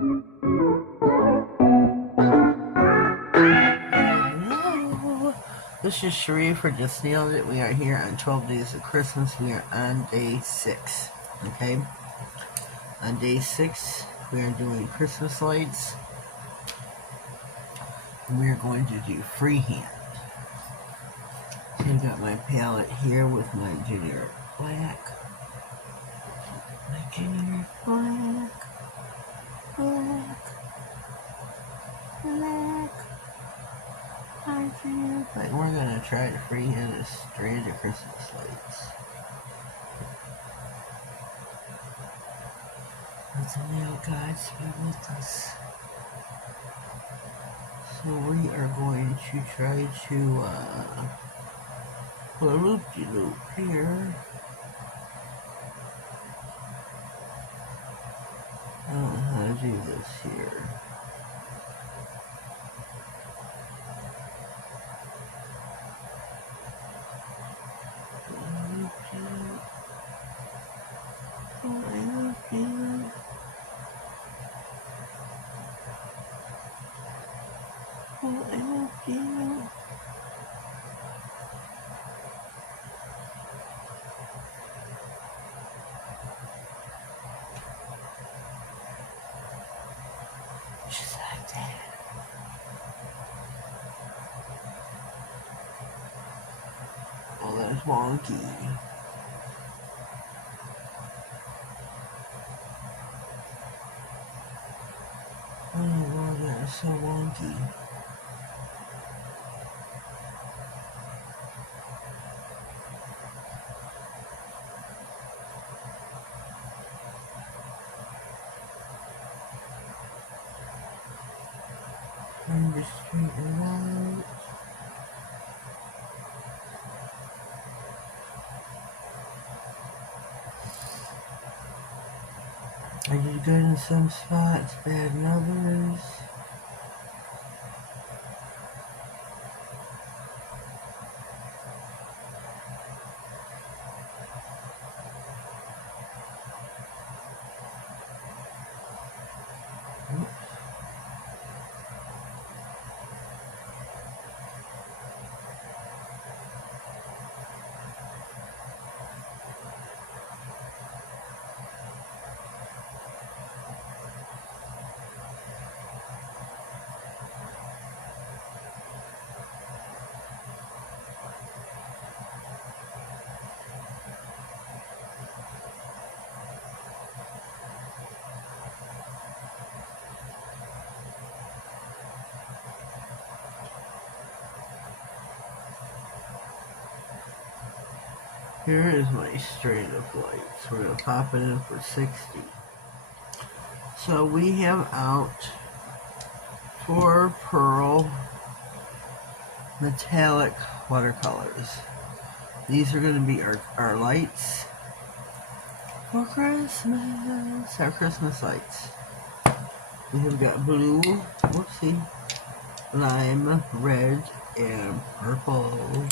Hello. This is Sheree for Just Nailed It. We are here on 12 Days of Christmas. We are on day 6. Okay? On day 6, we are doing Christmas lights. And we are going to do freehand. So I've got my palette here with my generic black. But we're gonna try to freehand a strand of Christmas lights. It's a nail, guys, be with us. So we are going to try to put a loop-de-loop here. I don't know how to do this here. Just like that. Oh, that's wonky. Oh Lord, that is so wonky. I'm just straighten it out. I did good in some spots, bad in others. Here is my strand of lights. We're going to pop it in for 60. So we have out 4 pearl metallic watercolors. These are going to be our lights for Christmas. Our Christmas lights. We have got blue, whoopsie, lime, red, and purple.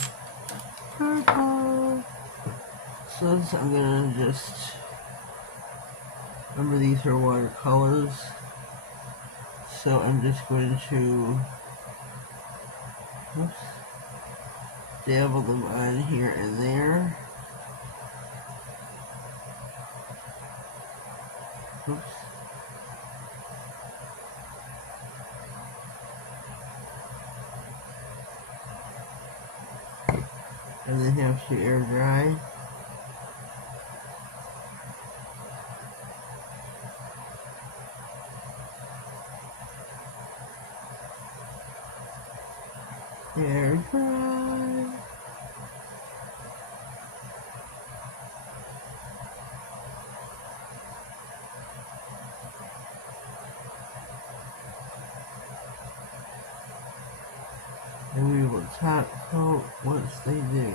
Purple. So I'm gonna just remember these are watercolors. So I'm just going to dabble them on here and there. Oops. And then have to air dry. Air dry. And we will top coat once they do.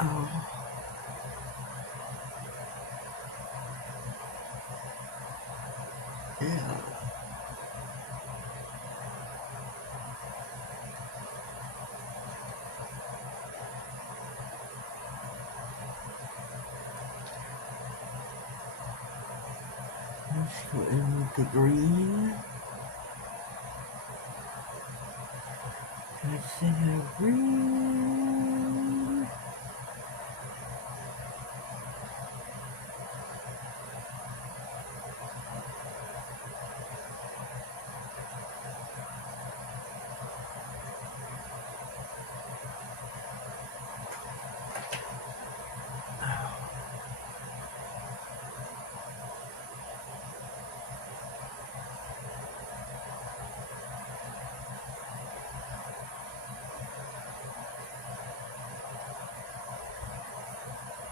Oh. Yeah. Let's go in with the green. Let's in the green.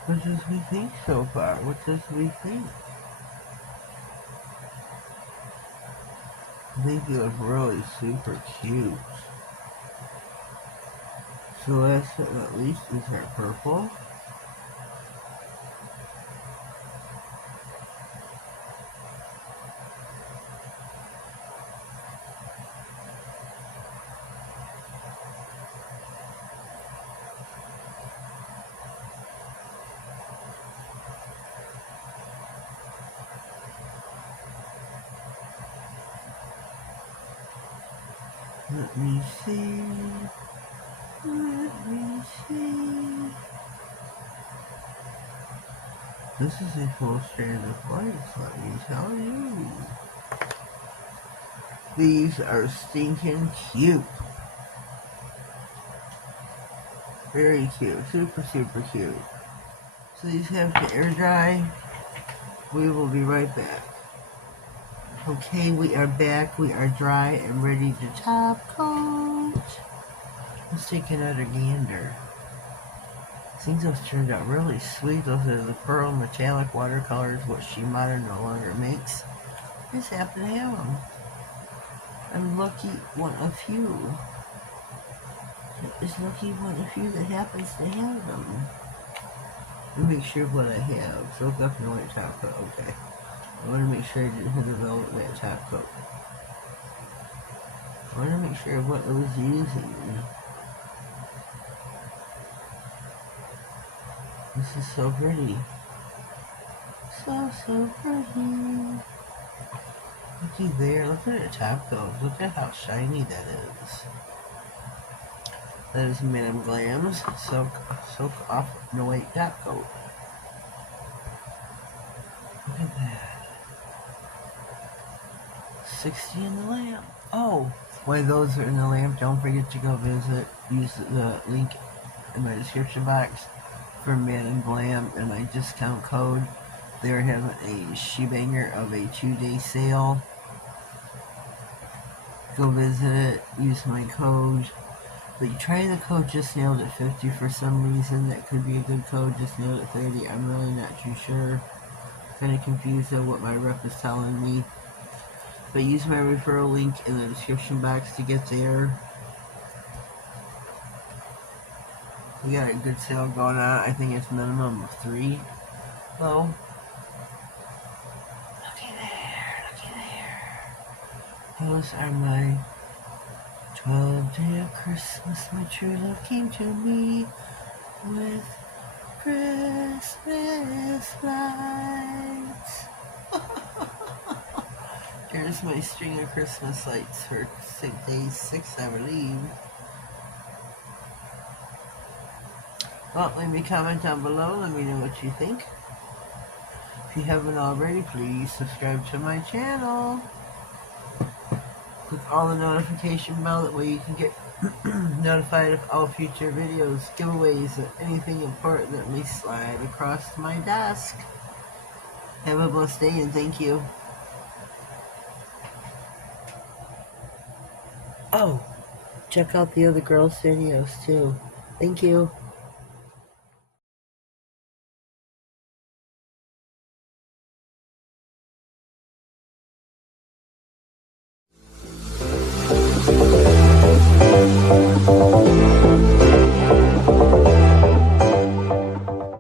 What does we think so far? What does we think? I think you look really super cute. So last but not least is our purple. Let me see. Let me see. This is a full strand of lights, let me tell you. These are stinking cute. Very cute. Super, super cute. So these have to air dry. We will be right back. Okay, we are back. We are dry and ready to top coat. Let's take another gander. I think those turned out really sweet. Those are the pearl metallic watercolors, which She Modern no longer makes. I just happen to have them. I'm lucky one of few. It's lucky one of few that happens to have them. Let me make sure what I have. Soak up and white top coat. Okay. I want to make sure I didn't have the velvet wet top coat. I want to make sure what I was using. This is so pretty. So pretty. Looky there. Look at the top coat. Look at how shiny that is. That is Madame Glam's Soak Off No White Top Coat. Look at that. 60 in the lamp. Oh, while those are in the lamp, don't forget to go visit. Use the link in my description box for Madame Glam and my discount code. They're having a she-banger of a 2-day sale. Go visit it. Use my code. But you try the code Just Nailed at 50 for some reason. That could be a good code. Just Nailed at 30. I'm really not too sure. Kind of confused at what my rep is telling me. But use my referral link in the description box to get there. We got a good sale going on. I think it's minimum of 3. Low. Looky there. Looky there. Those are my 12-day of Christmas. My true love came to me with Christmas lights. Here's my string of Christmas lights for day 6, I believe. Well, leave me a comment down below. Let me know what you think. If you haven't already, please subscribe to my channel. Click all the notification bell. That way you can get notified of all future videos, giveaways, or anything important that may slide across my desk. Have a blessed day and thank you. Oh, check out the other girls' videos too. Thank you.